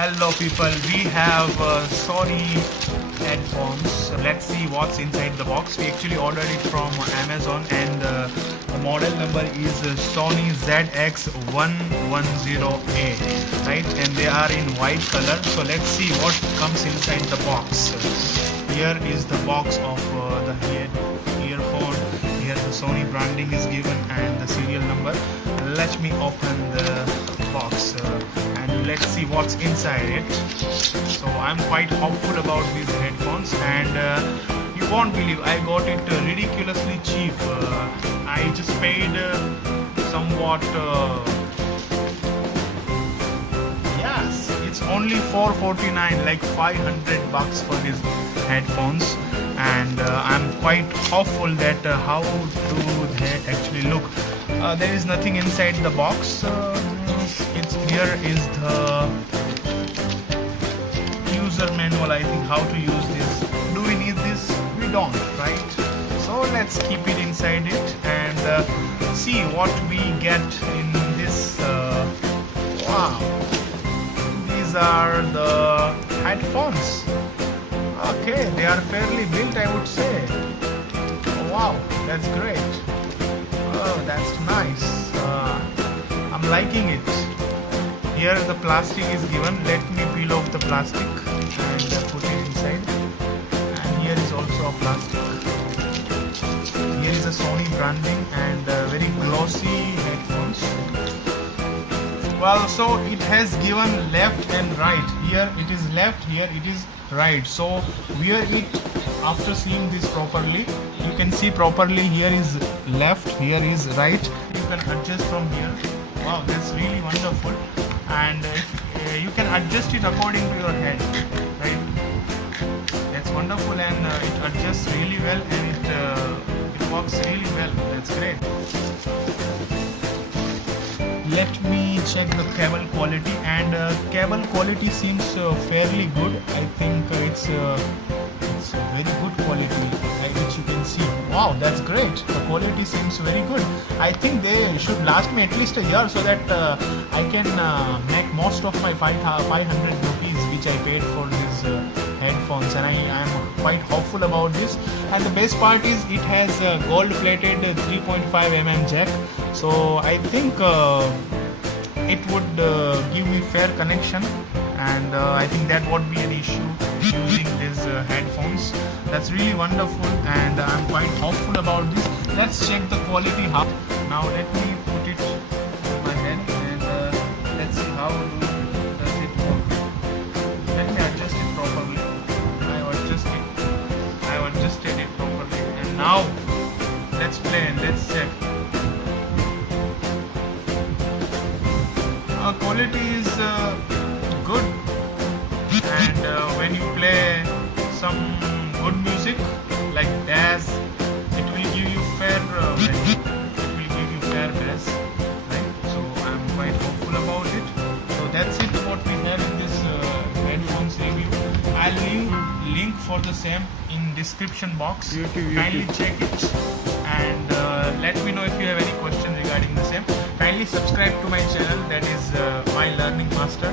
Hello people, we have Sony headphones. Let's see what's inside the box. We actually ordered it from Amazon and the model number is Sony ZX110A, right? And they are in white color. So let's see what comes inside the box. Here is the box of the earphone. Here the Sony branding is given and the serial number. Let me open the box and let's see what's inside it. So I'm quite hopeful about these headphones, and you won't believe I got it ridiculously cheap. I just paid somewhat yes, it's only $449, like 500 bucks for these headphones, and I'm quite hopeful that how do they actually look. There is nothing inside the box. Here is the user manual. I think how to use this. Do we need this? We don't, right? So let's keep it inside it and see what we get in this. Wow, these are the headphones. Okay, they are fairly built, I would say. Oh, wow, that's great. Oh, that's nice. I'm liking it. Here the plastic is given. Let me peel off the plastic and put it inside. And here is also a plastic. Here is a Sony branding and very glossy headphones. Well, so it has given left and right. Here it is left, here it is right. So wear it after seeing this properly. You can see properly. Here is left, here is right. You can adjust from here. Wow, that's really wonderful. And you can adjust it according to your head, right? That's wonderful, and it adjusts really well, and it works really well. That's great. Let me check the cable quality, and cable quality seems fairly good. I think it's very good quality, which you can see. Wow, that's great. The quality seems very good. I think they should last me at least a year, so that I can make most of my 500 rupees which I paid for these headphones, and I am quite hopeful about this. And the best part is it has a gold plated 3.5mm jack, so I think it would give me fair connection, and I think that won't be an issue using these headphones. That's really wonderful, and I'm quite hopeful about this. Let's check the quality. Now let me put it on my head and let's see how does it work. Let me adjust it properly. I've adjusted it properly, and now let's play and let's check. Quality is good, and when you play some good music like bass, it will give you fair bass, right? So I'm quite hopeful about it. So that's it what we have in this headphones review. I'll leave link for the same in description box. Kindly check it, and let me know if you have any questions regarding the same. Kindly subscribe to my channel, that is My Learning Master.